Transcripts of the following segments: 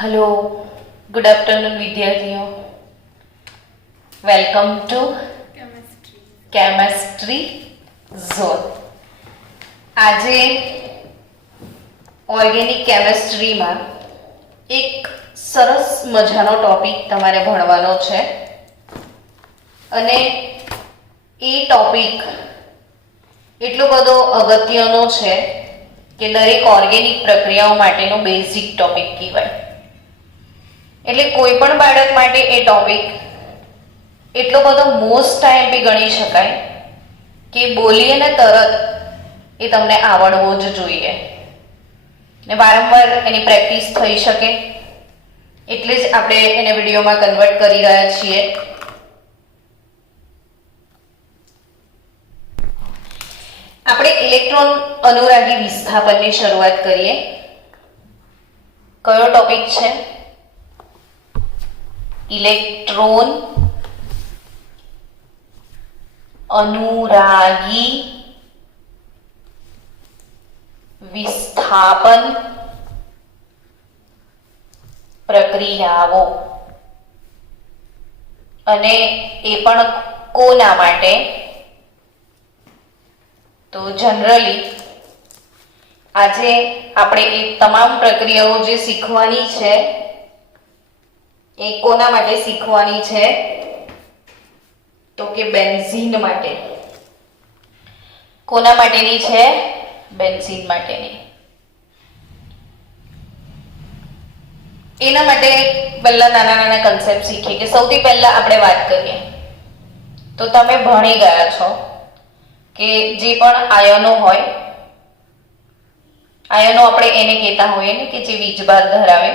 Hello, good afternoon विद्यार्थियों. Welcome to chemistry zone. આજે organic કેમેસ્ટ્રીમાં એક સરસ મજાનો ટોપિક તમારે ભણવાનો છે અને એ ટોપિક એટલો બધો અગત્યનો છે કે દરેક ઓર્ગેનિક પ્રક્રિયાઓ માટેનો બેઝિક ટોપિક કહેવાય. એટલે કોઈ પણ બાળક માટે એ ટોપિક એટલો બધો મોસ્ટ આઈએમપી ગણી શકાય કે બોલીએ ને તરત એ તમને આવડવો જ જોઈએ ને વારંવાર એની પ્રેક્ટિસ થઈ શકે એટલે જ આપણે એને વિડીયોમાં કન્વર્ટ કરી રહ્યા છીએ. આપણે ઇલેક્ટ્રોન અનુરાગી વિસ્થાપનની શરૂઆત કરીએ. કયો ટોપિક છે? ઇલેક્ટ્રોન અનુરાગી વિસ્થાપન પ્રક્રિયાઓ, અને એ પણ કોના માટે? તો જનરલી આજે આપણે એ તમામ પ્રક્રિયાઓ જે શીખવાની છે એ કોના માટે શીખવાની છે? તો કે બેન્ઝીન માટે. કોના માટેની છે? બેન્ઝીન માટેની. એના માટે પહેલા નાના નાના કન્સેપ્ટ શીખીએ કે સૌથી પહેલા આપણે વાત કરીએ તો તમે ભણી ગયા છો કે જે પણ આયનો હોય, આયનો આપણે એને કહેતા હોઈએ ને કે જે વીજભાર ધરાવે,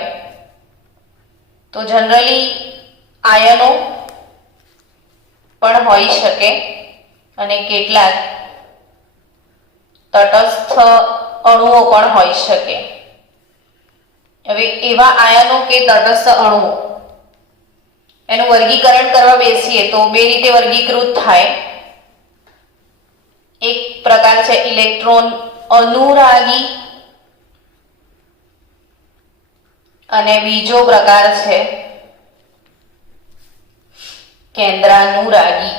તો જનરલી આયનો પણ હોઈ શકે અને કેટલાક તટસ્થ અણુઓ પણ હોઈ શકે. હવે એવા આયનો કે તટસ્થ અણુઓ એનું વર્ગીકરણ કરવા બેસીએ તો બે રીતે વર્ગીકૃત થાય. એક પ્રકાર છે ઇલેક્ટ્રોન અનુરાગી અને બીજો પ્રકાર છે કેન્દ્રાનુરાગી.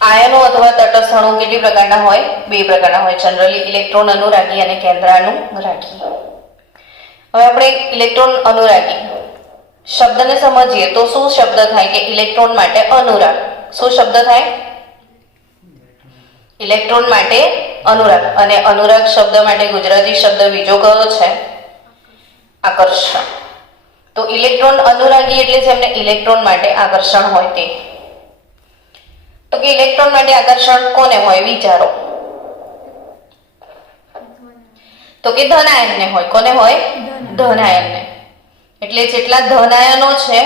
આયનો અથવા તટસ્થ અણુ કેટલી પ્રકારના હોય? બે પ્રકારના હોય જનરલી, ઇલેક્ટ્રોન અનુરાગી અને કેન્દ્રાનુરાગી. હવે આપણે ઇલેક્ટ્રોન અનુરાગી શબ્દને સમજીએ તો શું શબ્દ થાય કે ઇલેક્ટ્રોન માટે અનુરાગ. શું શબ્દ થાય? ઇલેક્ટ્રોન માટે અનુરાગ. અને અનુરાગ શબ્દ માટે ગુજરાતી શબ્દ બીજો કયો છે? આકર્ષણ. તો ઇલેક્ટ્રોન અનુરાગી એટલે જેમને ઇલેક્ટ્રોન માટે આકર્ષણ હોય તે. તો કે ઇલેક્ટ્રોન માટે આકર્ષણ કોને હોય? વિચારો. તો કે ધન આયનને હોય. કોને હોય? ધન આયનને. એટલે જેટલા ધન આયનો છે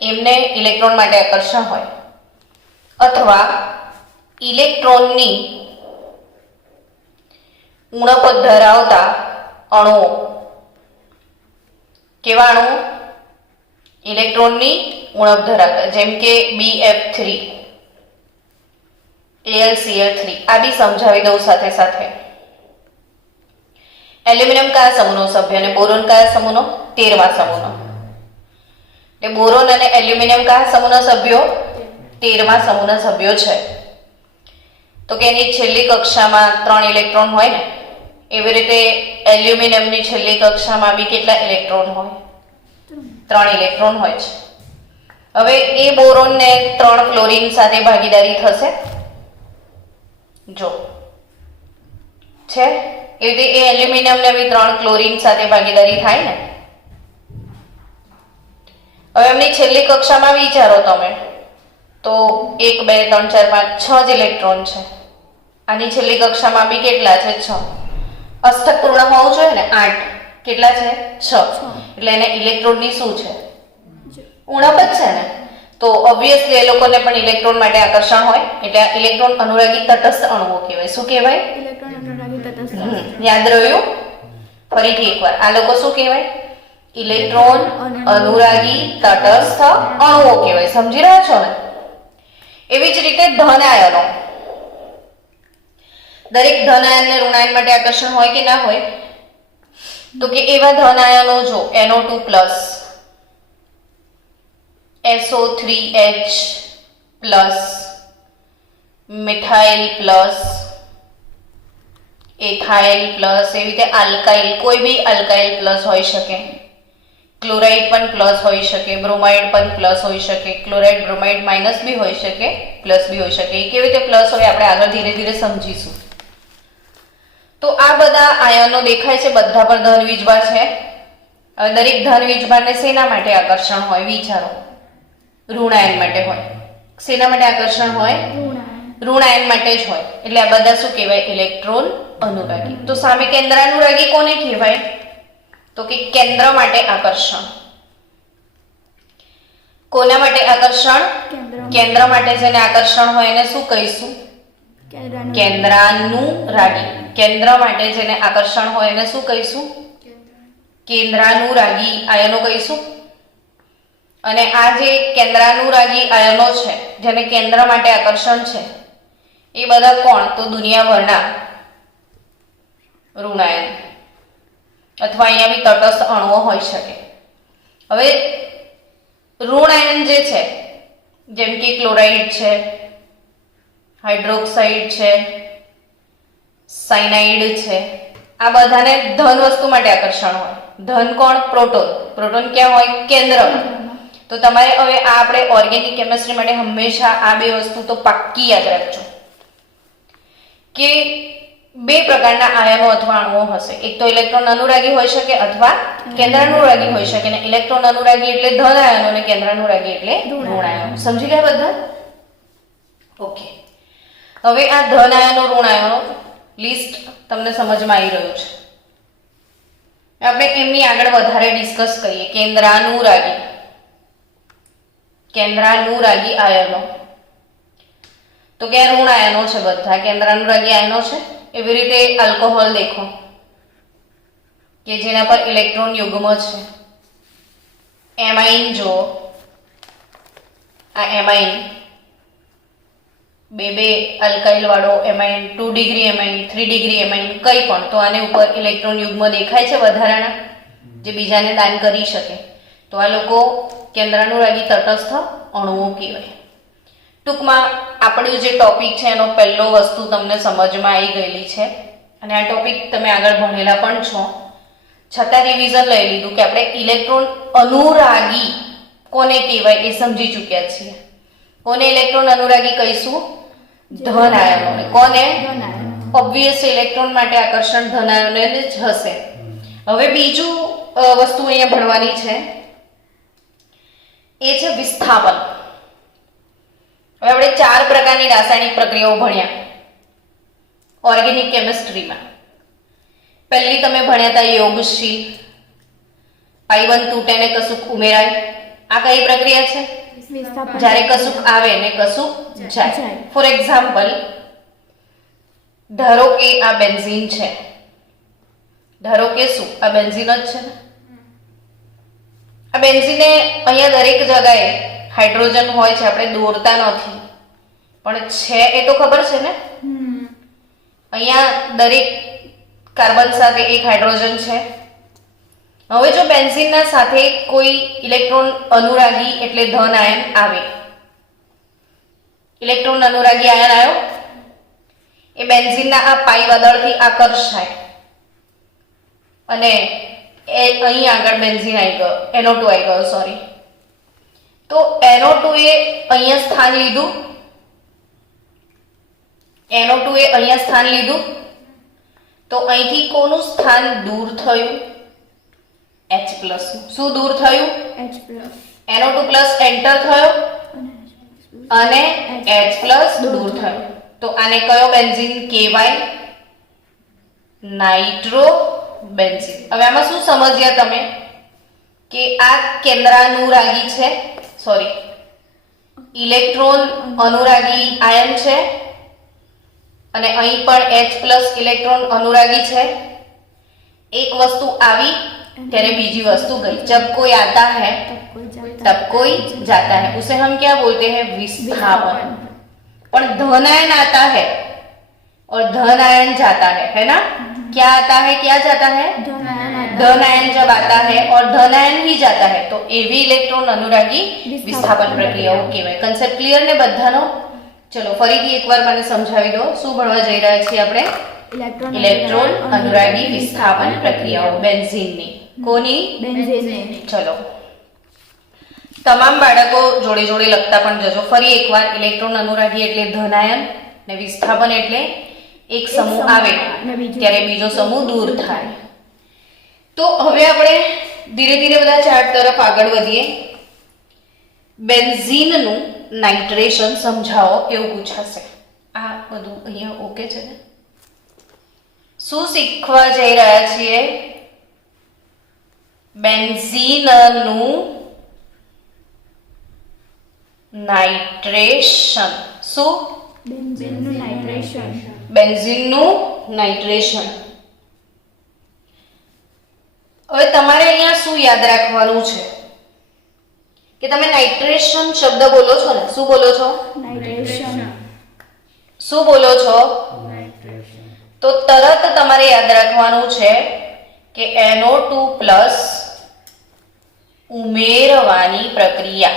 એમને ઇલેક્ટ્રોન માટે આકર્ષણ હોય. અથવા ઇલેક્ટ્રોનની ઉણપ ધરાવતા અણુઓ. કેવા અણુ? ઇલેક્ટ્રોનની ઉણપ ધરાવતા, જેમ કે BF3, AlCl3. આ બી સમજાવી દઉં સાથે સાથે. એલ્યુમિનિયમ કયા સમૂહનો સભ્ય અને બોરોન કયા સમૂહનો? 13મા સમૂહનો. એટલે બોરોન અને એલ્યુમિનિયમ કયા સમૂહના સભ્યો? 13મા સમૂહના સભ્યો છે. તો કે એની છેલ્લી કક્ષામાં 3 ઇલેક્ટ્રોન હોય ને, એવી રીતે એલ્યુમિનિયમની છેલ્લી કક્ષામાં બી કેટલા ઇલેક્ટ્રોન હોય? 3 ઇલેક્ટ્રોન હોય છે. હવે એ બોરોનને 3 ક્લોરીન સાથે ભાગીદારી થશે. જો છે એ રીતે એ એલ્યુમિનિયમને બી 3 ક્લોરીન સાથે ભાગીદારી થાય ને. હવે એમની છેલ્લી કક્ષામાં વિચારો તમે તો 1 2 3 4 5 6 જ ઇલેક્ટ્રોન છે. આની છેલ્લી કક્ષામાં બી કેટલા છે? 6. અષ્ટક પૂર્ણ હોવું જોઈએ ને. 8. કેટલા છે? 6. એટલે એને ઇલેક્ટ્રોનની શું છે? ઉણપ જ છે ને. તો ઓબ્વિયસલી એ લોકોને પણ ઇલેક્ટ્રોન માટે આકર્ષણ હોય. એટલે આ ઇલેક્ટ્રોન અનુરાગી તટસ્થ અણુઓ કહેવાય. શું કહેવાય? ઇલેક્ટ્રોન અનુરાગી તટસ્થ. યાદ રહ્યું? ફરીથી એકવાર, આ લોકો શું કહેવાય? ઇલેક્ટ્રોન અનુરાગી તટસ્થ અણુઓ કહેવાય. સમજી રહ્યા છો ને? એવી જ રીતે ધન આયનો. દરેક ધન આયન ને ઋણ આયન માટે આકર્ષણ હોય કે ના હોય? તો કે એવા ધન આયનો જો NO2+, SO3H+, methyl plus, એથાઇલ plus, એવી રીતે આલ્કાઇલ, કોઈ બી આલ્કાઇલ પ્લસ હોઈ શકે, ક્લોરાઇડ પણ પ્લસ હોઈ શકે, બ્રોમાઇડ પણ પ્લસ હોઈ શકે, ક્લોરાઇડ બ્રોમાઇડ માઇનસ બી હોઈ શકે, પ્લસ બી હોઈ શકે. એ કેવી રીતે પ્લસ હોય આપણે આગળ ધીરે ધીરે સમજીશું. તો આ બધા આયનો દેખાય છે, બધા પર ધન વીજભાર છે. દરેક ધન વીજભારને શેના માટે આકર્ષણ હોય વિચારો? ઋણ આયન માટે હોય. શેના માટે આકર્ષણ હોય? ઋણ આયન માટે જ હોય. એટલે આ બધા શું કહેવાય? ઇલેક્ટ્રોન અનુરાગી. તો સામે કેન્દ્રાનુરાગી કોને કહેવાય? તો કે કેન્દ્ર માટે આકર્ષણ. કોના માટે આકર્ષણ? કેન્દ્ર માટે જેને આકર્ષણ હોય એને શું કહીશું? કેન્દ્રાનુરાગી. કેન્દ્ર માટે જેને આકર્ષણ હોય એને શું કહીશું? કેન્દ્રાનુરાગી આયનો કહીશું. અને આ જે કેન્દ્રાનુરાગી આયનો છે જેને કેન્દ્ર માટે આકર્ષણ છે એ બધા કોણ? તો દુનિયાભરના ઋણ આયન અથવા અહીંયા બી તટસ્થ અણુઓ હોઈ શકે. હવે ઋણ આયન જે છે જેમ કે ક્લોરાઇડ છે, હાઇડ્રોક્સાઇડ છે, સાયનાઇડ છે, આ બધાને ધન વસ્તુ માટે આકર્ષણ હોય. ધન કોણ? પ્રોટોન. પ્રોટોન ક્યાં હોય? કેન્દ્રમાં. તો તમારે હવે આ આપણે ઓર્ગેનિક કેમિસ્ટ્રી માટે હંમેશા આ બે વસ્તુ તો પાક્કી યાદ રાખજો કે બે પ્રકારના આયનો અથવા અણુઓ હશે. એક તો ઇલેક્ટ્રોન અનુરાગી હોઈ શકે અથવા કેન્દ્રાનુરાગી હોઈ શકે. ને ઇલેક્ટ્રોન અનુરાગી એટલે ધન આયનો અને કેન્દ્રાનુરાગી એટલે ઋણ આયનો. સમજી ગયા બધા? ઓકે. હવે આ ધન આયનો ઋણ આયનો લિસ્ટ તમને સમજમાં આવી રહ્યું છે. આપણે એમની આગળ વધારે ડિસ્કસ કરીએ. કેન્દ્રાનુરાગી આયનો તો કે ઋણ આયનો છે, બધા કેન્દ્રાનુરાગી આયનો છે. એવી રીતે આલ્કોહોલ દેખો કે જેના પર ઇલેક્ટ્રોન યુગ્મ છે. એમાઇન જો, આ એમાઇન બે આલ્કાઇલ વાળો amine, 2 degree amine, 3 degree amine, કઈ પણ, તો આને ઉપર ઇલેક્ટ્રોન યુગ્મ દેખાય છે વધારાના જે બીજાને દાન કરી શકે. તો આ લોકો કેન્દ્રાનુરાગી તટસ્થ અણુઓ કહેવાય. ટૂંકમાં આપણું જે ટોપિક છે એનો પહેલો વસ્તુ તમને સમજમાં આવી ગયેલી છે અને આ ટોપિક તમે આગળ ભણેલા પણ છો, છતાં રિવિઝન લઈ લીધું કે આપણે ઇલેક્ટ્રોન અનુરાગી કોને કહેવાય એ સમજી ચૂક્યા છીએ. કોને ઇલેક્ટ્રોન અનુરાગી કહીશું? ધન આયનોને. કોને? ઓબ્વિયસ ઇલેક્ટ્રોન માટે આકર્ષણ ધન આયનોને જ હશે. હવે બીજું વસ્તુ અહીંયા ભણવાની છે એ છે વિસ્થાપન. હવે આપણે 4 પ્રકારની રાસાયણિક પ્રક્રિયાઓ ભણ્યા ઓર્ગેનિક કેમિસ્ટ્રીમાં. પહેલી તમે ભણ્યા હતા યોગશીલ. I1 તૂટે ને કશુંક ઉમેરાય. આ કઈ પ્રક્રિયા છે? જ્યારે કશુંક આવે ને કશુંક જાય. ફોર એક્ઝામ્પલ, ધારો કે આ બેન્ઝીન છે. ધારો કે શું? આ બેન્ઝીન જ છે ને. આ બેન્ઝીને અહીંયા દરેક જગ્યાએ હાઇડ્રોજન હોય છે, આપણે દોરતા નથી પણ છે એ તો ખબર છે ને. અહીંયા દરેક કાર્બન સાથે એક હાઇડ્રોજન છે. હવે જો બેન્ઝીનના સાથે કોઈ ઇલેક્ટ્રોન અનુરાગી એટલે ધન આયન આવે, ઇલેક્ટ્રોન અનુરાગી આયન આવ્યો, એ બેન્ઝીનના આ પાઈ વાદળથી આકર્ષાય અને અહીં આગળ બેન્ઝીન આવી ગયો, NO2 આવી ગયો, સોરી. તો NO2 એ અહીંયા સ્થાન લીધું, NO2 એ અહીંયા સ્થાન લીધું, તો અહીંથી કોનું સ્થાન દૂર થયું? H+ નું. શું દૂર થયું? H+. NO2+ એન્ટર થયો અને H+ દૂર થયો. તો આને કયો બેન્ઝીન કહેવાય? Nitro benzene. હવે આમાં શું સમજ્યા તમે કે આ કેન્દ્રાનુરાગી છે, સોરી ઇલેક્ટ્રોન અનુરાગી આયન છે અને અહીં પણ H+ ઇલેક્ટ્રોન અનુરાગી છે. એક વસ્તુ આવી ત્યારે બીજી वस्तु गई. जब कोई आता है तब कोई जाता है. उसे हम क्या बोलते हैं? विस्थापन. पर धन आयन आता है और धन आयन जाता है ना? क्या आता है, क्या जाता है? धन आयन जब आता है और धन आयन ही जाता है तो एवी इलेक्ट्रॉन अनुरागी विस्थापन प्रक्रियाओं કહેવાય. કન્સેપ્ટ ક્લિયર ને બધાનો? ચલો ફરીથી એકવાર મને સમજાવી દો. શું ભણવા જઈ રહ્યા છીએ આપણે? ઇલેક્ટ્રોન અનુરાગી વિસ્થાપન પ્રક્રિયાઓ બેન્ઝીનની. કોની? બેન્ઝીનની. ચલો તમામ બાળકો જોડે જોડે લખતા પણ જજો. ફરી એકવાર, ઇલેક્ટ્રોન અનુરાગી એટલે ધન આયન ને વિસ્થાપન એટલે એક સમૂહ આવે ત્યારે બીજો સમૂહ દૂર થાય. તો હવે આપણે ધીરે ધીરે બધા ચાર્ટ તરફ આગળ વધીએ. બેન્ઝીનનું નાઇટ્રેશન સમજાવો એવું પૂછાશે. આ બધું અહીંયા ઓકે છે ને? શું શીખવા જઈ રહ્યા છીએ? બેન્ઝીનનું નાઇટ્રેશન. શું? બેન્ઝીનનું નાઇટ્રેશન. બેન્ઝીનનું નાઇટ્રેશન. હવે તમારે અહીંયા શું યાદ રાખવાનું છે કે તમે નાઇટ્રેશન શબ્દ બોલો છો ને? શું બોલો છો? નાઇટ્રેશન. શું બોલો છો? તો તરત તમારે યાદ રાખવાનું છે કે NO2+ ઉમેરવાની પ્રક્રિયા.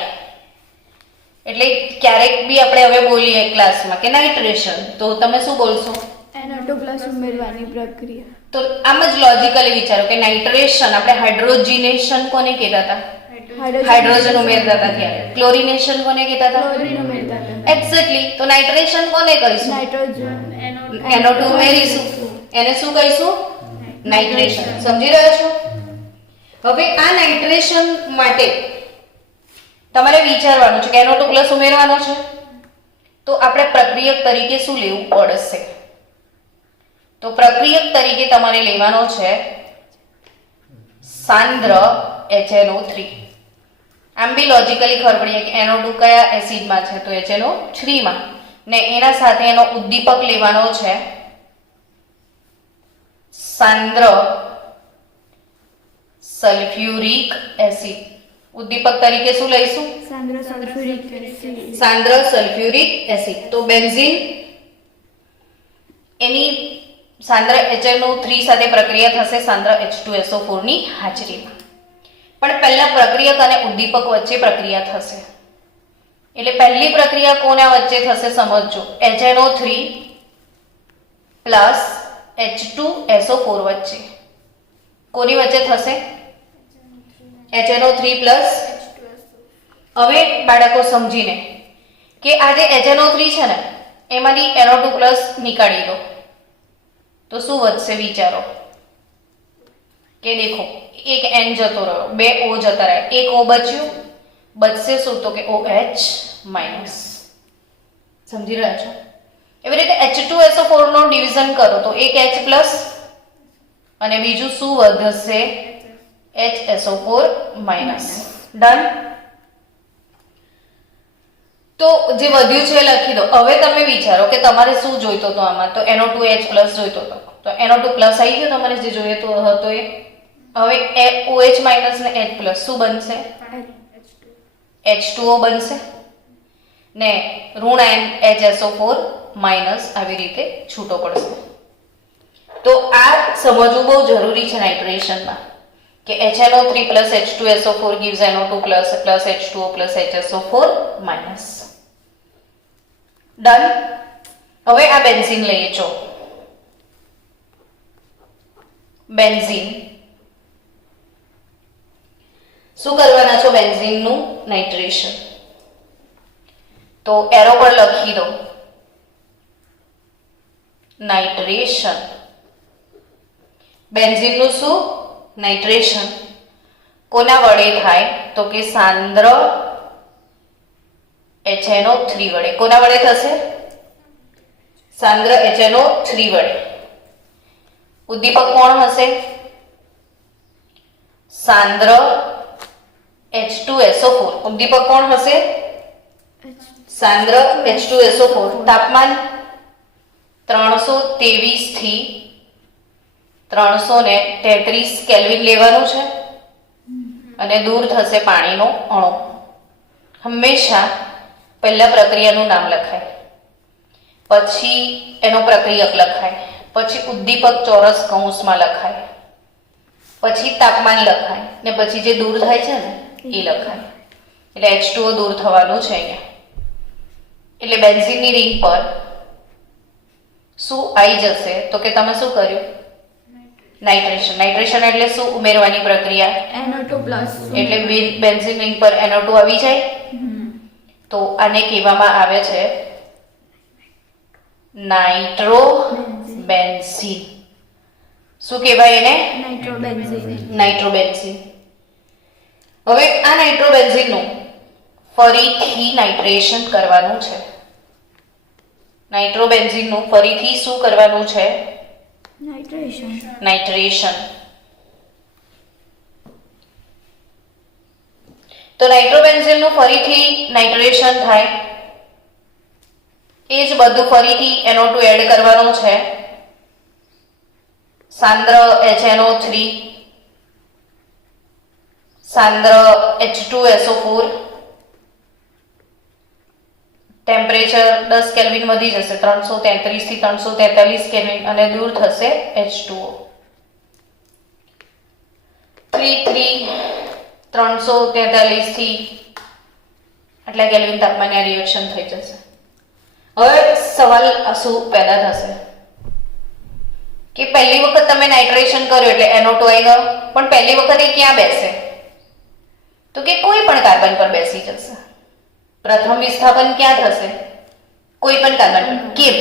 એટલે ક્યારેક બી આપણે હવે બોલીએ ક્લાસમાં કે નાઇટ્રેશન, તો તમે શું બોલશો? NO2+ ઉમેરવાની પ્રક્રિયા. તો આમ જ લોજિકલી વિચારો કે નાઇટ્રેશન આપણે હાઇડ્રોજિનેશન કોને કહેતા હતા? હાઇડ્રોજન ઉમેરતા હતા ત્યારે. ક્લોરિનેશન કોને કહેતા હતા? ક્લોરીન ઉમેરતા હતા. એક્ઝેક્ટલી. તો નાઇટ્રેશન કોને કહીશું? નાઇટ્રોજન. NO2 ઉમેરીશું, એને શું કહીશું? નાઇટ્રેશન. સમજી રહ્યા છો? હવે આ નાઇટ્રેશન માટે તમારે વિચારવાનું છે કે NO2+ ઉમેરવાનો છે તો આપણે પ્રક્રિયક તરીકે શું લેવું પડશે? તો પ્રક્રિયક તરીકે તમારે લેવાનો છે સાંદ્ર HNO3. આમ બી લોજિકલી ખબર પડીએ કે NO2 કયા એસિડમાં છે? તો HNO3 માં. ને એના સાથે એનો ઉદ્દીપક લેવાનો છે સાંદ્ર સલ્ફ્યુરિક એસિડ. ઉદ્દીપક તરીકે શું લઈશું? સાંદ્ર સલ્ફ્યુરિક એસિડ. સાંદ્ર સલ્ફ્યુરિક એસિડ. તો બેન્ઝીન એની સાંદ્ર HNO3 સાથે પ્રક્રિયા થશે સાંદ્ર H2SO4 ની હાજરીમાં. પણ પહેલા પ્રક્રિયક અને ઉદ્દીપક વચ્ચે પ્રક્રિયા થશે. એટલે પહેલી પ્રક્રિયા કોના વચ્ચે થશે સમજજો? HNO3 પ્લસ H2SO4 વચ્ચે. કોની વચ્ચે થશે? HNO3 plus. હવે બાળકો સમજીને કે આ જે HNO3 છે ને એમાંથી NO2+ નીકાળી દો તો શું વધશે? વિચારો કે દેખો એક N જતો રહ્યો, બે O જતા રહ્યા, એક O બચ્યું, બચશે શું? તો કે OH-. સમજી રહ્યા છો? એવી રીતે H2SO4 નો ડિવિઝન કરો તો એક H+ અને બીજું શું વધશે? HSO4-. ડન. તો જે વધ્યું છે એ લખી દો. હવે તમે વિચારો કે તમારે શું જોઈતો હતો આમાં? તો NO2H+ જોઈતો હતો. તો NO2+ આવી ગયો તમારે જે જોઈતો હતો એ. હવે OH- ને H+ શું બનશે? H2O બનશે ને ઋણ આયન HSO4- આવી રીતે છૂટો પડશે. તો આ સમજવું બહુ જરૂરી છે નાઇટ્રેશનમાં કે HNO3 plus H2SO4 gives NO2 plus H2O plus HSO4-. Done. હવે આ બેન્ઝીન લઈએ છો. બેન્ઝીન શું કરવાના છો? બેન્ઝીનનું નાઇટ્રેશન. તો એરો પર લખી દો નાઇટ્રેશન. બેન્ઝીનનું શું? નાઇટ્રેશન. કોના વડે થાય? તો કે સાંદ્ર HNO3 વડે. કોના વડે થશે? સાંદ્ર HNO3 વડે. ઉદ્દીપક કોણ હશે? સાંદ્ર H2SO4. ઉદ્દીપક કોણ હશે? સાંદ્ર H2SO4. તાપમાન 323 થી 333 કેલ્વિન લેવાનું છે અને દૂર થશે પાણીનો અણુ. હંમેશા પહેલા પ્રક્રિયાનું નામ લખાય. પછી એનો પ્રક્રિયક લખાય, પછી ઉદ્દીપક ચોરસ કૌંસમાં લખાય, પછી તાપમાન લખાય ને પછી જે દૂર થાય છે ને એ લખાય. એટલે H2O દૂર થવાનું છે અહીંયા. એટલે બેન્ઝીનની રિંગ પર શું આવી જશે તો કે તમે શું કર્યું? નાઇટ્રેશન. નાઇટ્રેશન એટલે શું? ઉમેરવાની પ્રક્રિયા. NO2 પ્લસ એટલે બેન્ઝીન રિંગ પર NO2 આવી જાય. તો આને કહેવામાં આવે છે નાઇટ્રોબેન્ઝીન. શું કહેવાય એને? નાઇટ્રોબેન્ઝીન. નાઇટ્રોબેન્ઝીન. હવે આ નાઇટ્રોબેન્ઝીનનું ફરીથી નાઇટ્રેશન કરવાનું છે. નાઇટ્રોબેન્ઝીનનું ફરીથી શું કરવાનું છે? નાઇટ્રેશન. નાઇટ્રેશન. તો નાઇટ્રોબેન્ઝીનનું ફરીથી નાઇટ્રેશન થાય. એ જ બધું ફરીથી NO2 એડ કરવાનો છે. સાંદ્ર HNO3, સાંદ્ર H2SO4, ટેમ્પરેચર 10 કેલ્વિન વધી જશે, 333 થી 343 કેલ્વિન, અને દૂર થશે H2O. 343 થી આટલા કેલ્વિન તાપમાને આ રિએક્શન થઈ જશે. હવે સવાલ શું પેદા થશે કે પહેલી વખત તમે નાઇટ્રેશન કર્યો એટલે NO2 આવી ગયો, પણ પહેલી વખત એ ક્યાં બેસે? તો કે કોઈ પણ કાર્બન પર બેસી જશે. પ્રથમ વિસ્થાપન ક્યાં થશે? કોઈ પણ કાર્બન પર. કેમ?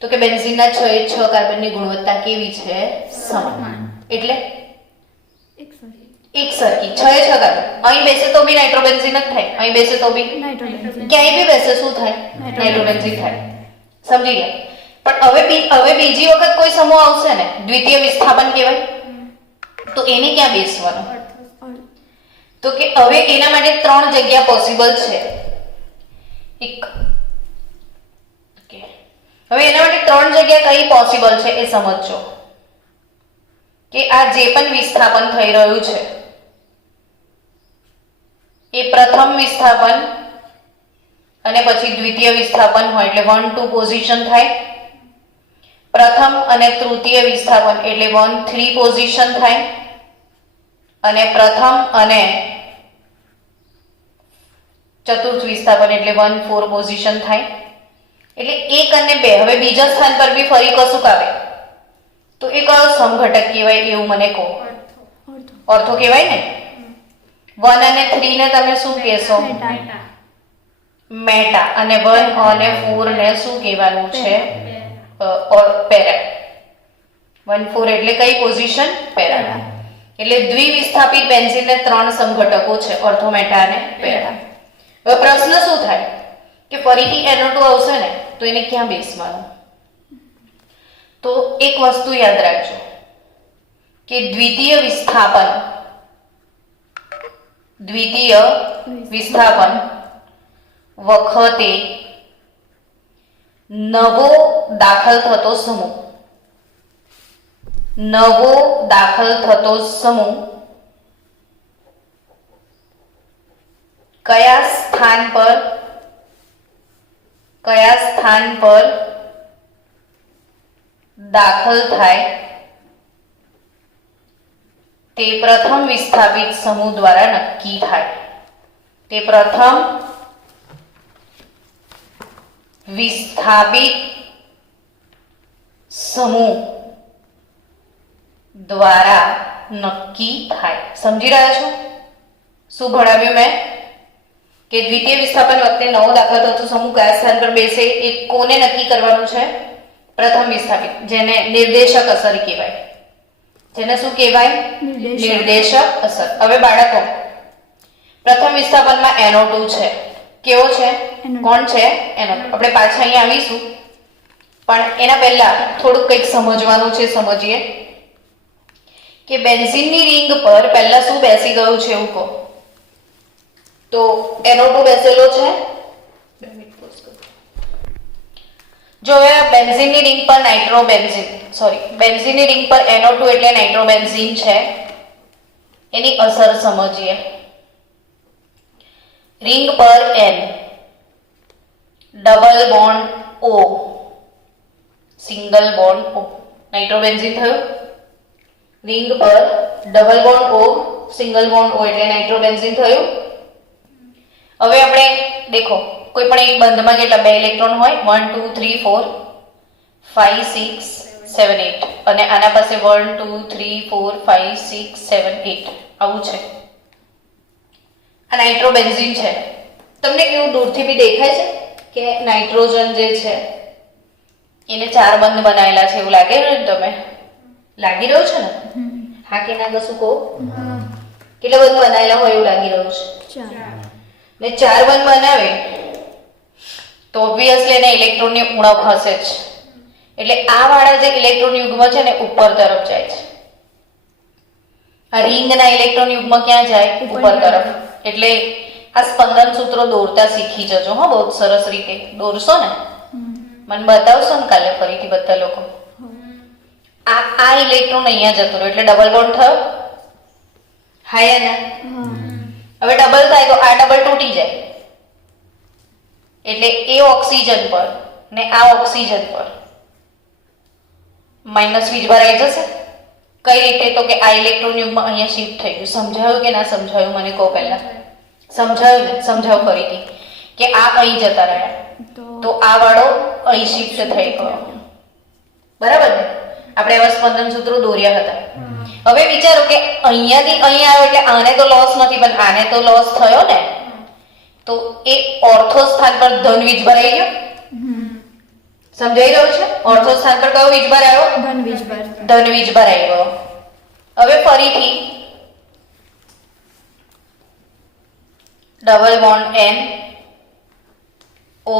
તો કે બેન્ઝીનના 6 એ 6 કાર્બનની ગુણવત્તા કેવી છે? સમાન. એટલે એક સરખી 6 એ 6 કાર્બન. અહીં બેસે તો બી નાઇટ્રોબેન્ઝીન જ થાય, અહીં બેસે તો બી નાઇટ્રોબેન્ઝીન. ક્યાંય બી બેસે શું થાય? નાઇટ્રોબેન્ઝીન થાય. સમજી ગયા? પણ હવે બીજી વખત કોઈ સમૂહ આવશે ને, દ્વિતીય વિસ્થાપન કહેવાય, તો એને ક્યાં બેસવાનું? તો કે હવે એના માટે 3 જગ્યા પોસિબલ છે. હવે એના માટે 3 જગ્યા કઈ પોસિબલ છે એ સમજજો. કે આ જે પણ વિસ્થાપન થઈ રહ્યું છે એ પ્રથમ વિસ્થાપન અને પછી દ્વિતીય વિસ્થાપન હોય એટલે 1 2 પોઝિશન થાય. પ્રથમ અને તૃતીય વિસ્થાપન એટલે 1 3 પોઝિશન થાય. અને પ્રથમ અને ચતુર્થ વિસ્થાપન એટલે 1 4 પોઝિશન થાય. એટલે 1 અને 2. હવે બીજા સ્થાન પર બી ફરી કશું આવે તો એ કયો સમઘટક કહેવાય એવું મને કહો. ઓર્થો કહેવાય ને. 1 અને 3 ને તમે શું કહેશો? મેટા. અને 1 અને 4 ને શું કહેવાનું છે? પેરા. 1 4 એટલે કઈ પોઝિશન? પેરા. એટલે દ્વિવિસ્થાપિત બેન્ઝીનને 3 સમઘટકો છે, ઓર્થો, મેટા અને પેરા. હવે પ્રશ્ન શું થાય કે ફરીથી NO2 આવશે ને તો એને ક્યાં બેસવાનું? તો એક વસ્તુ યાદ રાખજો કે દ્વિતીય વિસ્થાપન વખતે નવો દાખલ થતો સમૂહ કયા સ્થાન પર દાખલ થાય તે પ્રથમ વિસ્થાપિત સમૂહ દ્વારા નક્કી થાય. તે પ્રથમ વિસ્થાપિત સમૂહ દ્વારા નક્કી થાય. સમજી રહ્યા છો શું ભણાવ્યું મેં? કે દ્વિતીય વિસ્થાપન વખતે નવો દાખલ થતો સમૂહ કયા સ્થાન પર બેસે એ કોને નક્કી કરવાનું છે? પ્રથમ વિસ્થાપિત, જેને નિર્દેશક અસર કહેવાય. જેને શું કહેવાય? નિર્દેશક અસર. હવે બાળકો, પ્રથમ વિસ્થાપનમાં NO2 છે. કેવો છે? કોણ છે? NO2. આપણે પાછા અહીંયા આવીશું, પણ એના પહેલા થોડુંક કંઈક સમજવાનું છે. સમજીએ કે બેન્ઝીનની રિંગ પર પહેલા શું બેસી ગયું છે એવું કહો. તો NO2 બેસેલો છે. જો હવે બેન્ઝીનની રિંગ પર બેન્ઝીનની રિંગ પર NO2 એટલે નાઇટ્રોબેન્ઝીન છે. એની અસર સમજીએ. રિંગ પર N, double bond O, single bond O, નાઇટ્રોબેન્ઝીન થયું. રિંગ પર double bond O, single bond O એટલે નાઇટ્રોબેન્ઝીન થયું. હવે આપણે દેખો કોઈ પણ એક બંધમાં કેટલા બે ઇલેક્ટ્રોન હોય 1 2 3 4 5 6 7 8 અને આના પાસે 1 2 3 4 5 6 7 8 આવું છે. આ નાઇટ્રોબેન્ઝીન છે. તમને કેવું દૂરથી બી દેખાય છે કે નાઇટ્રોજન જે છે એને 4 બંધ બનાવેલા છે એવું લાગે ને તમે? લાગી રહ્યું છે ને? હા કે ના કશું કહો? કેટલા બંધ બનાવેલા હોય એવું લાગી રહ્યું છે? 4. ને 4 બંધ બનાવે તો ઓબ્વિયસલી એને ઇલેક્ટ્રોનની ઉણપ હશે જ. એટલે આ વાળા જે ઇલેક્ટ્રોન યુગ્મ છે ને ઉપર તરફ જાય છે. આ રિંગના ઇલેક્ટ્રોન યુગ્મ ક્યાં જાય? ઉપર તરફ. એટલે આ સ્પંદન સૂત્રો દોરતા શીખી જજો. હા, બહુ સરસ રીતે દોરશો ને? મને બતાવશો ને કાલે ફરીથી બધા લોકો? આ ઇલેક્ટ્રોન અહીંયા જતો રહ્યો એટલે ડબલ બોન્ડ થયો. હા યા ના? હવે ડબલ થાય તો આ ડબલ તૂટી જાય એટલે એ ઓક્સિજન પર ને આ ઓક્સિજન પર માઇનસ વીજભાર આવી જશે. કઈ રીતે? તો કે આ ઇલેક્ટ્રોન યુગમાં અહીંયા શિફ્ટ થઈ ગયું. સમજાયું કે ના સમજાયું? મને કહો પહેલા. સમજાયું ને? સમજાવ ફરીથી કે આ અહીં જતા રહ્યા તો આ વાળો અહીં શિફ્ટ થઈ ગયો. બરાબર ને? આપણે એવા સ્પંદન સૂત્રો દોર્યા હતા. હવે વિચારો કે અહીંયાથી અહીં આવ્યો એટલે આને તો લોસ નથી પણ આને તો લોસ થયો ને. તો એ ઓર્થો સ્થાન પર ધન વીજભાર આવી ગયો. સમજાઈ રહ્યું છે? ઓર્થો સ્થાન પર કયો વીજભાર આવ્યો? ધન વીજભાર આવ્યો. હવે ફરીથી ડબલ બોન્ડ N O.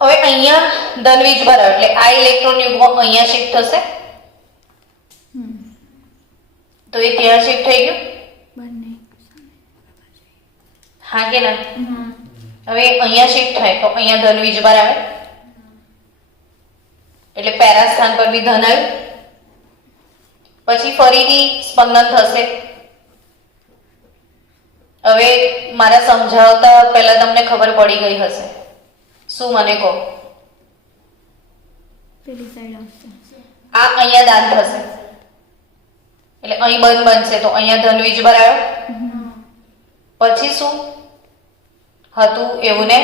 હવે અહીંયા ધન વીજભાર આવ્યો એટલે આ ઇલેક્ટ્રોન યુગ્મ અહીંયા શિફ્ટ થશે તો એ ત્યાં શિફ્ટ થઈ ગયું. હા કે ના? હવે અહીંયા શિફ્ટ થાય તો અહીંયા ધન વીજભાર આવે એટલે પેરા સ્થાન પર બી ધન આવ્યું. પછી ફરીથી સ્પંદન થશે. હવે મારા સમજાવતા પહેલા તમને ખબર પડી ગઈ હશે. શું મને કહો? આ અહીંયા દાન થશે એટલે અહીં બંધ બનશે તો અહીંયા ધન વીજભાર આવ્યો. પછી શું હતું એવું ને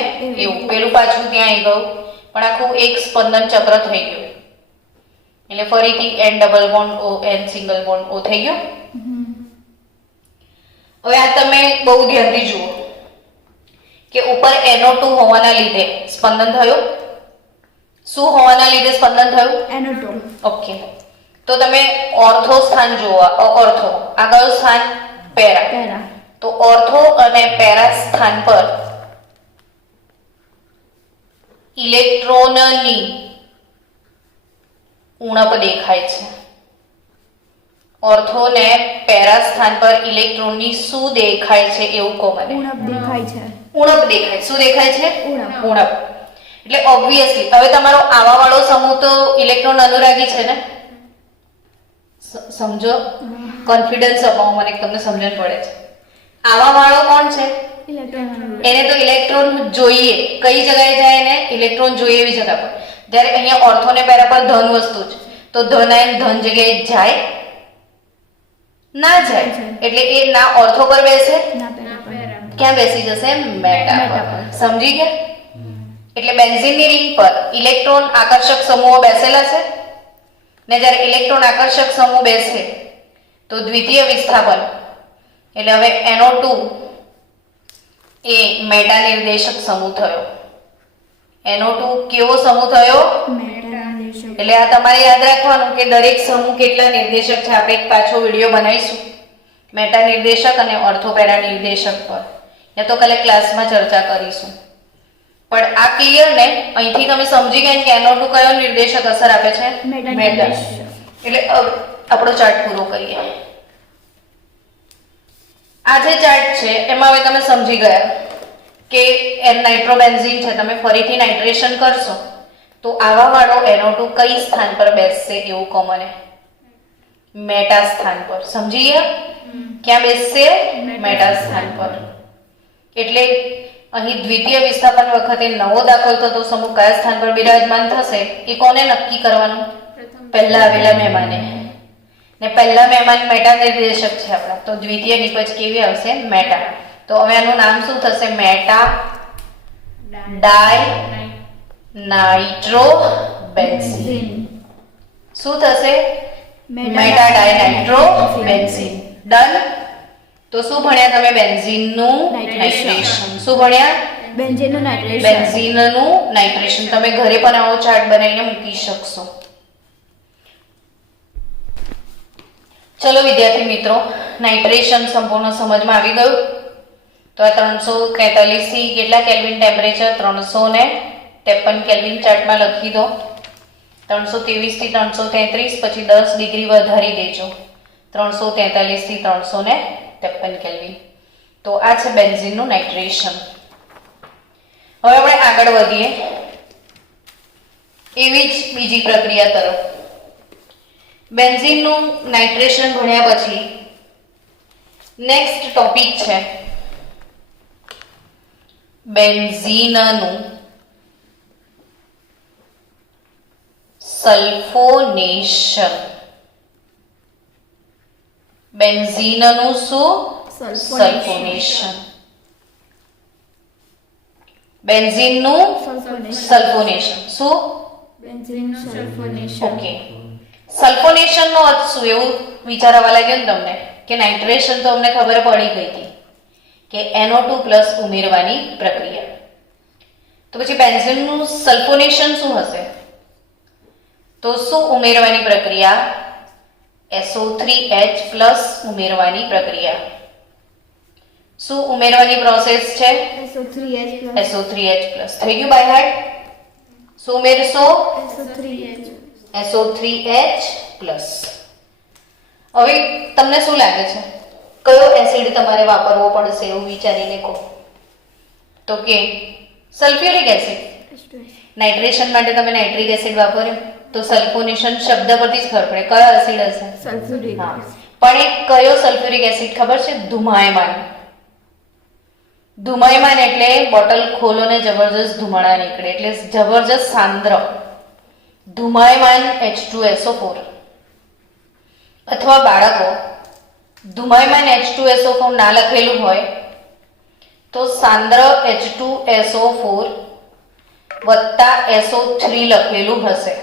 એવું પેલું પાછું ત્યાં આવી ગયું પણ આખું એક સ્પંદન ચક્ર થઈ ગયું એટલે ફરીથી N double bond O N single bond O થઈ ગયો. હવે આ તમે બહુ ધ્યાનથી જુઓ કે ઉપર NO2 હોવાના લીધે સ્પંદન થયું. શું હોવાના લીધે સ્પંદન થયું? NO2. ઓકે, તો તમે ઓર્થો સ્થાન જુઓ. ઓર્થો આ કયું સ્થાન? પેરા. તો ઓર્થો અને પેરા સ્થાન પર ઇલેક્ટ્રોનની ઉણપ દેખાય છે. ઓર્થો ને પેરા સ્થાન પર ઇલેક્ટ્રોનની શું દેખાય છે એવું કહો મને? ઉણપ દેખાય છે. ઉણપ દેખાય. શું દેખાય છે? ઉણપ. એટલે ઓબ્વિયસલી હવે તમારો આવા વાળો સમૂહ તો ઇલેક્ટ્રોન અનુરાગી છે ને? સમજો, કોન્ફિડન્સ અપાવો મને, તમને સમજણ પડે છે. આવા વાળો કોણ છે? એને તો ઇલેક્ટ્રોન જોઈએ. કઈ જગ્યાએ જાય? એને ઇલેક્ટ્રોન જોઈએ એવી જગ્યા પર. જ્યારે અહીંયા ઓર્થો ને પેરા પર ધન વસ્તુ છે તો ધન આયન ધન જગ્યાએ જાય ના જાય. એટલે એ ના ઓર્થો પર બેસે ક્યાં બેસી જશે? મેટા પર. સમજી ગયા? એટલે બેન્ઝીનની રિંગ પર ઇલેક્ટ્રોન આકર્ષક સમૂહો બેસેલા છે ને જ્યારે ઇલેક્ટ્રોન આકર્ષક સમૂહ બેસે તો દ્વિતીય વિસ્થાપન એટલે હવે NO2 એ મેટા નિર્દેશક સમૂહ થયો. NO2 કેવો સમૂહ થયો? એટલે આ તમારે યાદ રાખવાનું કે દરેક સમૂહ કેટલા નિર્દેશક છે. આપણે એક પાછો વિડીયો બનાવીશું મેટા નિર્દેશક અને ઓર્થોપેરા નિર્દેશક પર, યા તો કાલે ક્લાસમાં ચર્ચા કરીશું. પણ આ ક્લિયર ને? અહીંથી તમે સમજી ગયા કે NO2 કયો નિર્દેશક અસર આપે છે? મેટા. એટલે આપણો ચાર્ટ પૂરો કરીએ. આ જે ચાર્ટ છે એમાં હવે તમે સમજી ગયા કે નાઇટ્રોબેન્ઝીન છે. તમે ફરીથી નાઇટ્રેશન કરશો તો આવા વાળો NO2 કઈ સ્થાન પર બેસશે એવું કહો મને? મેટા સ્થાન પર. સમજી ગયા? ક્યાં બેસશે? મેટા સ્થાન પર. એટલે અહીં દ્વિતીય વિસ્થાપન વખતે નવો દાખલ થતો સમૂહ કયા સ્થાન પર બિરાજમાન થશે એ કોને નક્કી કરવાનું? પહેલા આવેલા મહેમાને. ને પહેલા મહેમાન મેટા નિર્દેશક છે આપણા, તો દ્વિતીય નિપજ કેવી આવશે? મેટા. તો હવે આનું નામ શું થશે? મેટા ડાય નાઇટ્રો બેન્ઝીન. શું થશે? મેટા ડાય નાઇટ્રો બેન્ઝીન. ડન. તો શું ભણ્યા તમે? બેન્ઝીનનું નાઇટ્રેશન. શું ભણ્યા? બેન્ઝીનનું નાઇટ્રેશન. બેન્ઝીનનું નાઇટ્રેશન. તમે ઘરે પણ આવો ચાર્ટ બનાવીને મૂકી શકશો. ચલો વિદ્યાર્થી મિત્રો, નાઇટ્રેશન સંપૂર્ણ સમજમાં આવી ગયું. તો આ 343 થી કેટલા કેલ્વિન ટેમ્પરેચર? 353 કેલ્વિન ચાર્ટમાં લખી દો. 323 થી 333, પછી 10 ડિગ્રી વધારી દેજો. 343 થી 353 કેલ્વિન. તો આ છે બેન્ઝીનનું નાઇટ્રેશન. હવે આપણે આગળ વધીએ એવી જ બીજી પ્રક્રિયા તરફ. બેન્ઝીનનું નાઇટ્રેશન ભણ્યા પછી નેક્સ્ટ ટોપિક છે બેન્ઝીનનું સલ્ફોનેશન. બેન્ઝીનનું શું? સલ્ફોનેશન. બેન્ઝીનનું સલ્ફોનેશન. શું? બેન્ઝીનનું સલ્ફોનેશન. ઓકે. સલ્ફોનેશન નો અર્થ શું? એવું વિચારવા લાગ્યું ને તમને કે નાઇટ્રેશન તો અમને ખબર પડી ગઈ હતી કે NO2+ ઉમેરવાની પ્રક્રિયા. તો પછી બેન્ઝીનનું સલ્ફોનેશન શું હશે? તો શું ઉમેરવાની પ્રક્રિયા? SO3H+ ઉમેરવાની પ્રક્રિયા. શું ઉમેરવાની પ્રોસેસ છે? SO3H+. થઈ ગયું બાય હાર્ટ? શું ઉમેરશો? SO3H+. હવે તમને શું લાગે છે કયો એસિડ તમારે વાપરવો પડશે એવું વિચારીને કહો? તો કે સલ્ફ્યુરિક એસિડ. નાઇટ્રેશન માટે તમે નાઇટ્રિક એસિડ વાપર્યો તો સલ્ફોનેશન શબ્દ પરથી જ ખબર પડે કયો એસિડ હશે? સલ્ફ્યુરિક. પણ એક કયો સલ્ફ્યુરિક એસિડ ખબર છે? ધુમાયમાન. ધુમાયમાન એટલે બોટલ ખોલો ને જબરજસ્ત ધુમાડા નીકળે, એટલે જબરજસ્ત સાંદ્ર ધુમાયમાન H2SO4. અથવા બાળકો ધુમાયમાન H2SO4 ના લખેલું હોય તો સાંદ્ર H2SO4 વત્તા SO3 લખેલું હશે.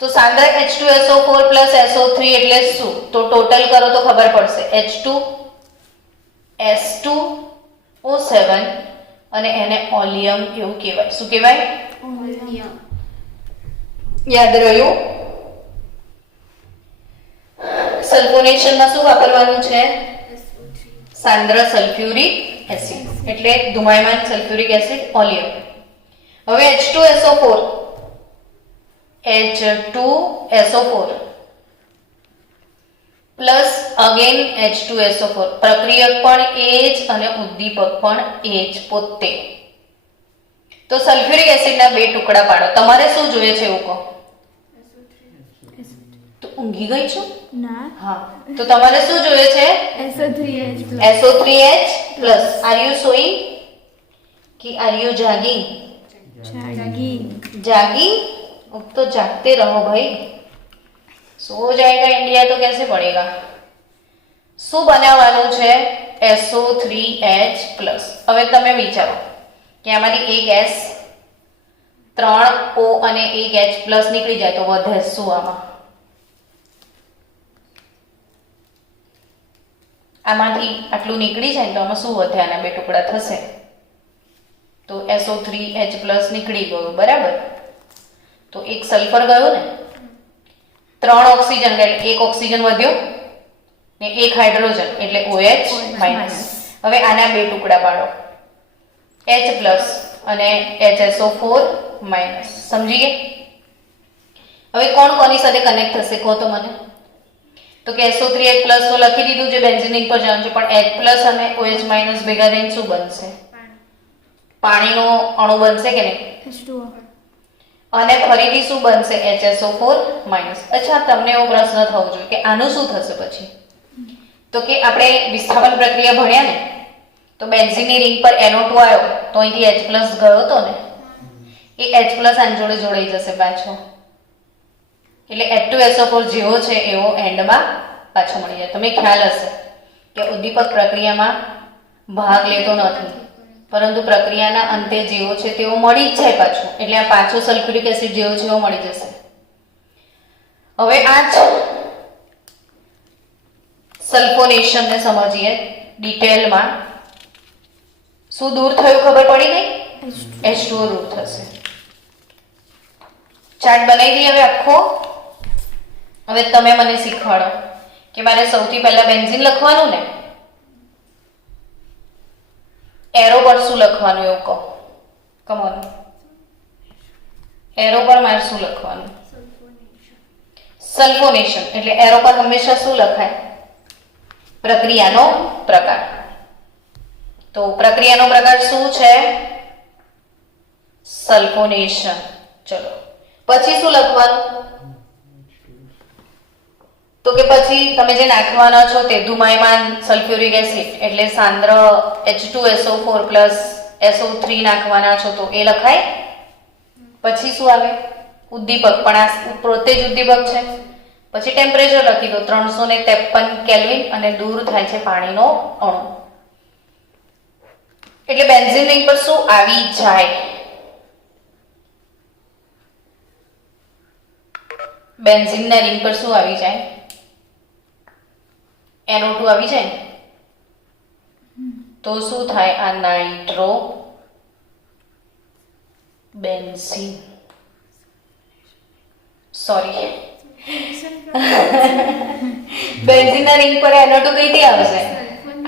તો સાંદ્ર H2SO4 પ્લસ SO3 એટલે શું? તો ટોટલ કરો તો ખબર પડશે. H2S2O7 અને એને ઓલિયમ એવું કહેવાય. શું કહેવાય? યાદ રહ્યું? સલ્ફોનેશનમાં શું વાપરવાનું છે? સાંદ્ર સલ્ફ્યુરિક એસિડ, એટલે ધુમાયમાન સલ્ફ્યુરિક એસિડ ઓલિયમ. હવે H2SO4 પ્લસ અગેન H2SO4. પ્રક્રિયક પણ એ જ અને ઉદ્દીપક પણ એ જ પોતે. તો સલ્ફ્યુરિક એસિડના બે ટુકડા પાડો. તમારે શું જોઈએ છે એવું કહો? તો ઊંઘી ગઈ છો? ના. હા, તો તમારે શું જોઈએ છે? SO3H+. આર યુ સોઈંગ કે આર યુ જાગિંગ? जागिंग. तो जागते रहो भाई, सो जाएगा इंडिया तो कैसे पड़ेगा. શું બનાવવાનું છે? SO3H+. હવે તમે વિચારો કે આમાંથી એક S 3O અને એક H+ નીકળી જાય તો વધે શું? આમાંથી આટલું નીકળી જાય તો આમાં શું વધે? આના બે ટુકડા થશે તો SO3H+ નીકળી ગયું. બરાબર. તો એક સલ્ફર ગયો ને, 3 ઓક્સિજન એટલે એક ઓક્સિજન વધ્યો ને એક હાઇડ્રોજન એટલે OH-. હવે આના બે ટુકડા પાડો, H+ અને HSO4-. સમજી ગયા? હવે કોણ કોની સાથે કનેક્ટ થશે કહો તો મને? તો કે SO3H+ તો લખી દીધું જે બેન્ઝીન પર જવાનું છે, પણ H+ અને OH- ભેગા થઈને શું બનશે? પાણીનો અણુ બનશે કે નહીં? અને ફરીથી શું બનશે? HSO4-. અચ્છા, તમને એવો પ્રશ્ન થવો જોઈએ કે આનું શું થશે પછી? તો કે આપણે વિસ્થાપન પ્રક્રિયા ભણ્યા ને, તો બેન્ઝીનની રિંગ પર NO2 આવ્યો તો અહીંથી H+ ગયો હતો ને, એ H+ આની જોડે જોડાઈ જશે પાછો, એટલે H2SO4 જેવો છે એવો એન્ડમાં પાછો મળી જાય. તમને ખ્યાલ હશે કે ઉદ્દીપક પ્રક્રિયામાં ભાગ લેતો નથી, પરંતુ પ્રક્રિયાના અંતે જેવો છે તેવો મળી જ જાય પાછો, એટલે આ પાછો સલ્ફ્યુરિક એસિડ જેવો છે એવો મળી જશે. હવે આ જ સલ્ફોનેશન ને સમજીએ ડિટેલમાં. શું દૂર થયું ખબર પડી ગઈ? H2O દૂર થશે. ચાર્ટ બનાવી દઈએ હવે આખો. હવે તમે મને શીખવાડો કે મારે સૌથી પહેલા બેન્ઝીન લખવાનું ને, એરો પર શું લખવાનું એવું કહો. કમ ઓન, એરો પર મારે શું લખવાનું? સલ્ફોનેશન. એટલે એરો પર હંમેશા શું લખાય? પ્રક્રિયાનો પ્રકાર. તો પ્રક્રિયાનો પ્રકાર શું છે? સલ્ફોનેશન. ચલો પછી શું લખવાનું? તો કે પછી તમે જે નાખવાના છો તે ધુમાયમાન સલ્ફ્યુરિક એસિડ એટલે સાંદ્ર H2SO4 SO3 નાખવાના છો તો એ લખાય. પછી શું આવે? ઉદ્દીપક, પણ આ પોતે જ ઉદ્દીપક છે. પછી ટેમ્પરેચર લખી દો 353 કેલ્વિન અને દૂર થાય છે પાણીનો અણુ. એટલે બેન્ઝીન રિંગ પર શું આવી જાય? બેન્ઝીનના રિંગ પર શું આવી જાય? NO2 આવી જાય. તો શું થાય? આ નાઇટ્રો બેન્ઝીન, સોરી બેન્ઝીનના રિંગ પર NO2 કઈથી આવશે?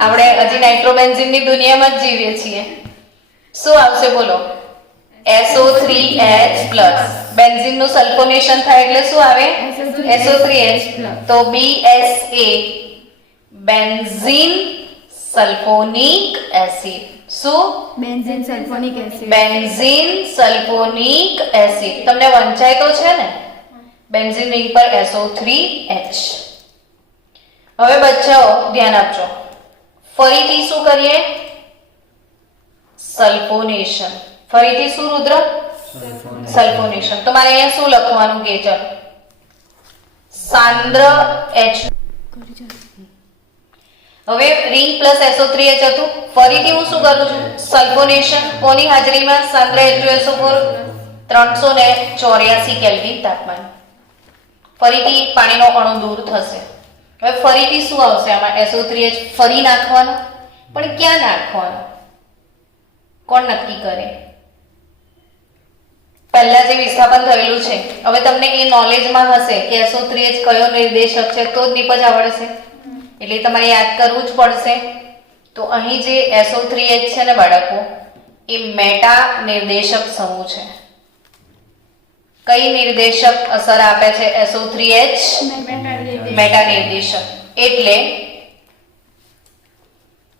આપણે હજી નાઇટ્રોબેન્ઝીનની દુનિયામાં જ જીવીએ છીએ. શું આવશે બોલો? SO3H+. બેન્ઝીનનું સલ્ફોનેશન થાય એટલે શું આવે? SO3H. તો BSA, બેન્ઝીન સલ્ફોનિક એસિડ. શું? Benzene sulphonic acid. Benzene sulphonic acid. તમને વંચાય તો છે ને? બેન્ઝીન રિંગ પર SO3H. હવે બચ્ચાઓ ધ્યાન આપજો, ફરીથી શું કરીએ? સલ્ફોનેશન. ફરીથી શું રુદ્ર? સલ્ફોનેશન. તો મારે અહીંયા શું લખવાનું કે ચાલ? સાંદ્ર H. હવે રિંગ પ્લસ SO3H હતું. ફરીથી હું શું કરું છું? સલ્ફોનેશન. કોની હાજરીમાં? સાંદ્ર H2SO4 384 કેલ્વિન તાપમાન. ફરીથી પાણીનો અણુ દૂર થશે. હવે ફરીથી શું આવશે આમાં? SO3H ફરી નાખવાનું. પણ ક્યાં નાખવાનું? કોણ નક્કી કરે? પહેલા જે વિસ્થાપન થયેલું છે, હવે તમને એ નોલેજમાં હશે કે SO3H કયો નિર્દેશક છે તો જ નિપજ આવડશે, એટલે તમારે યાદ કરવું જ પડશે. તો અહીં જે SO3H છે ને બાળકો, એ મેટા નિર્દેશક સમૂહ છે. કઈ નિર્દેશક અસર આપે છે? SO3H મેટા નિર્દેશક. એટલે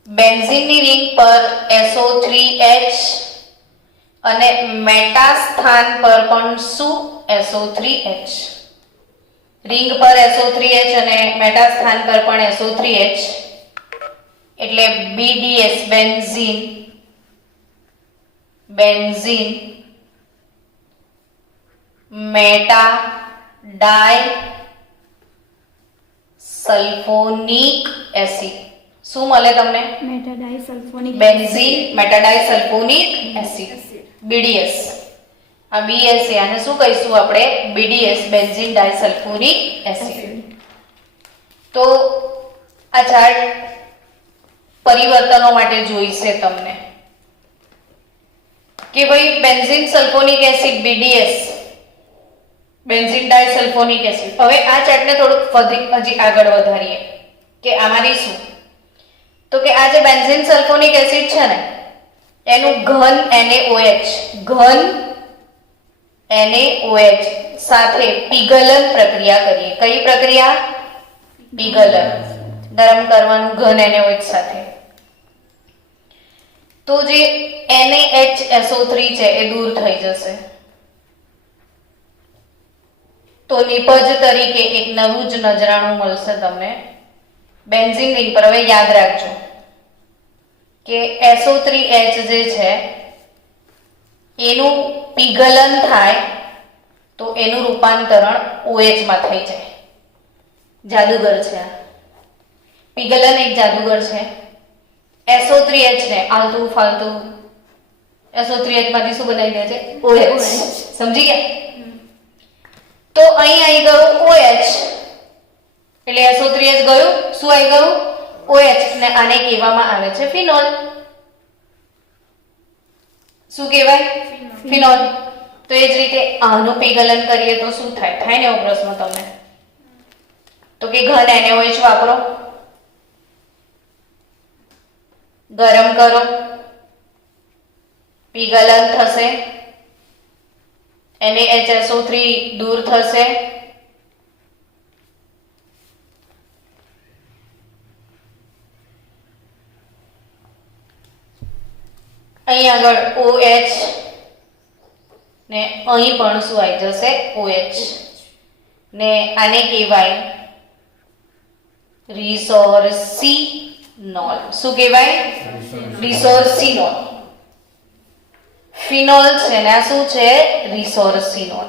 બેન્ઝીનની રિંગ પર SO3H અને મેટા સ્થાન પર પણ શું? SO3H. રિંગ પર SO3H અને મેટા સ્થાન પર પણ SO3H, એટલે BDS, benzene. Benzene meta di sulphonic acid. શું મળે તમને? Meta disulphonic. Benzene meta disulphonic acid, BDS. આ BSA, આને શું કહીશું આપણે? BDS, benzene disulphonic acid. તો આ ચાર્ટ પરિવર્તનો માટે જોઈશે તમને કે ભાઈ benzene sulphonic acid BDS, benzene disulphonic acid. હવે આ ચાર્ટને થોડુંક હજી આગળ વધારીએ કે આમાંની શું? તો કે આ જે બેન્ઝીન સલ્ફોનિક એસિડ છે ને, એનું ઘન NaOH, ઘન NaOH સાથે પીગલન પ્રક્રિયા કરીએ. કઈ પ્રક્રિયા? પીગલન. ગરમ કરવાનું ઘન NaOH સાથે. તો જે NaHSO3 છે એ દૂર થઈ જશે. તો નિપજ તરીકે એક નવું જ નજરાણું મળશે તમને બેન્ઝીન રિંગ પર. હવે યાદ રાખજો કે SO3H જે છે એનું પીગલન થાય તો એનું રૂપાંતરણ OH માં થઈ જાય. જાદુગર છે આ. પીગલન એક જાદુગર છે. SO3H ને આલતું ફાલતું SO3H માંથી શું બનાવી દે છે? OH. સમજી ગયા? તો અહીં આવી ગયું OH એટલે SO3H ગયું, શું આવી ગયું? OH ને આને કહેવામાં આવે છે ફિનોલ. શું કહેવાય? ફિનોલ. તો એ જ રીતે આનું પીગલન કરીએ તો શું થાય? થાય ને એવો પ્રશ્ન તમને. તો કે ઘન NaOH વાપરો, ગરમ કરો, પીગલન થશે, NaHSO3 દૂર થશે, અહીં આગળ OH ને અહીં પણ શું આવી જશે? OH ને આને કહેવાય રિસોર્સિનોલ. શું કહેવાય? રિસોર્સિનોલ. ફિનોલ છે ને આ શું છે? રિસોર્સિનોલ.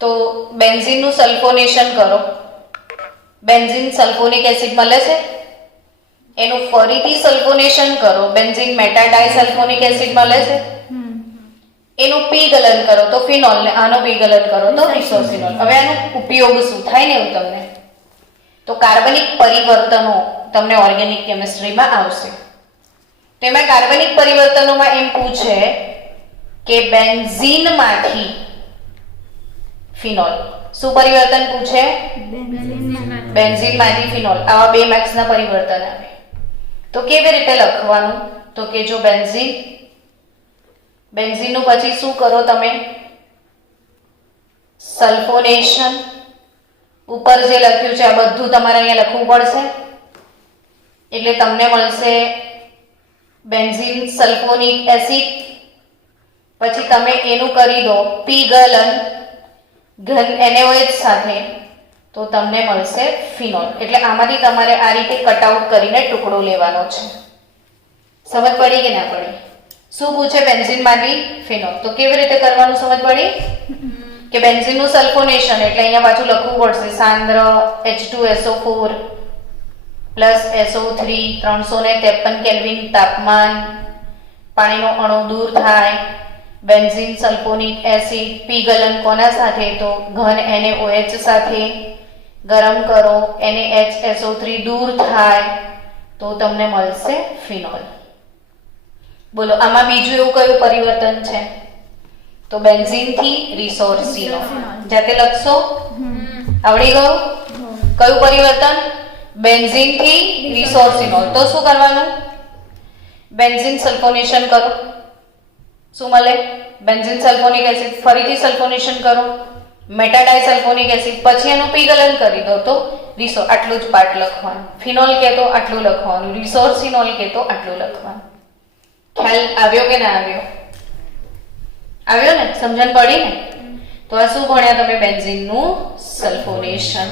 તો બેન્ઝીનનું સલ્ફોનેશન કરો. બેન્ઝીન સલ્ફોનિક એસિડ મળે છે, એનું ફરીથી સલ્ફોનેશન કરો, બેન્ઝીન મેટાડાઇસલ્ફોનિક એસિડ મળે છે, એનું પીગલન કરો તો ફિનોલ ને આનો પીગલન કરો તો રિસોર્સિનોલ. હવે આનો ઉપયોગ શું થાય ને એવું તમને તો કાર્બનિક પરિવર્તનો તમને ઓર્ગેનિક કેમિસ્ટ્રીમાં આવશે. તેમાં કાર્બનિક પરિવર્તનોમાં એમ પૂછે કે બેન્ઝીનમાંથી ફિનોલ. શું પરિવર્તન પૂછે? બેન્ઝીનમાંથી ફિનોલ. આવા 2 માર્ક્સના પરિવર્તન આવે. તો કેવી રીતે લખવાનું? તો કે જો બેન્ઝીનનું પછી શું કરો તમે? સલ્ફોનેશન. ઉપર જે લખ્યું છે આ બધું તમારે અહીંયા લખવું પડશે એટલે તમને મળશે બેન્ઝીન સલ્ફોનિક એસિડ. પછી તમે એનું કરી દો પીગલન ઘન NaOH સાથે તો તમને મળશે ફિનોલ. એટલે આમાંથી તમારે આ રીતે કટઆઉટ કરીને ટુકડો લેવાનો છે. સમજ પડી કે ના પડી? શું પૂછે? બેન્ઝીનમાંથી ફિનોલ. તો કેવી રીતે કરવાનું સમજ પડી? કે બેન્ઝીનનું સલ્ફોનેશન એટલે અહીંયા પાછું લખવું પડશે સાંદ્ર H2SO4 પ્લસ SO3 353 કેલ્વિન તાપમાન, પાણીનો અણુ દૂર થાય, બેન્ઝીન સલ્ફોનિક એસિડ પીગલન કોના સાથે? તો ઘન NaOH સાથે, ગરમ કરો, NaHSO3 દૂર થાય તો તમને મળશે ફિનોલ. બોલો આમાં બીજું એવું કયું પરિવર્તન છે? તો બેન્ઝીન થી રિસોર્સિનોલ. જાતે લખશો? આવડી ગયું? કયું પરિવર્તન? બેન્ઝીન થી રિસોર્સિનોલ. તો શું કરવાનું? બેન્ઝીન સલ્ફોનેશન કરો. શું મળે? Benzene sulphonic acid. ફરીથી સલ્ફોનેશન કરો, મેટાડાઇસલ્ફોનિક એસિડ. પછી એનું પીગલન કરી દો તો આટલું જ પાર્ટ લખવાનું. ફિનોલ કે તો આટલું લખવાનું, રિસોર્સિનોલ કે તો આટલું લખવાનું. ખ્યાલ આવ્યો કે ના આવ્યો? આવ્યો ને? સમજણ પડી ને? તો આ શું ભણ્યા તમે? બેન્ઝીનનું સલ્ફોનેશન.